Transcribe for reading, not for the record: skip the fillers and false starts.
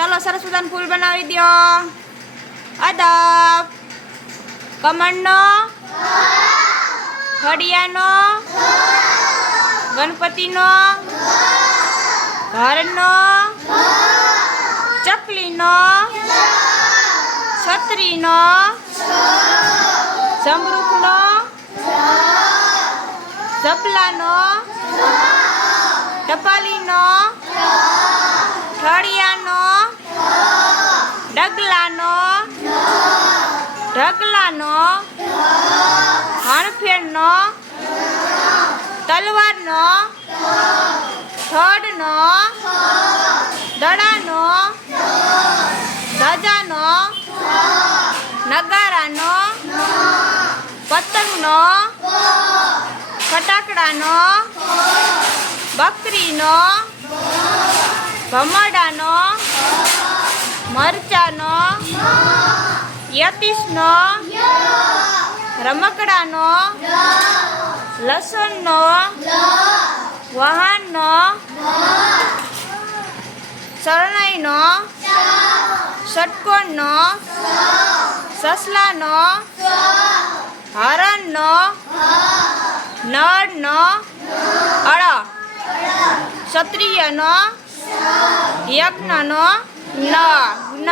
ચાલો સરસ મજાનું ફૂલ બનાવી દો. અદબ. કમળનો, ઘડિયાનો, ગણપતિનો, ઘરનો, ચકલીનો, છત્રીનો, સમરૂખનો, ઝપલાનો, ટપાલીનો, ઠળિયાનો, ડગલાનો, ઢગલાનો, હણફેરનો, તલવારનો, થડનો, દડાનો, ધજાનો, નગારાનો, પતંગનો, ફટાકડાનો, બકરીનો, ભમરડાનો, મરચાનો, યતીશનો, રમકડાનો, લસણનો, વહાણનો, શરણાઈનો, ષટકોણનો, સસલાનો, હરણનો, નળનો, ક્ષત્રિયનો, યજ્ઞનો, ન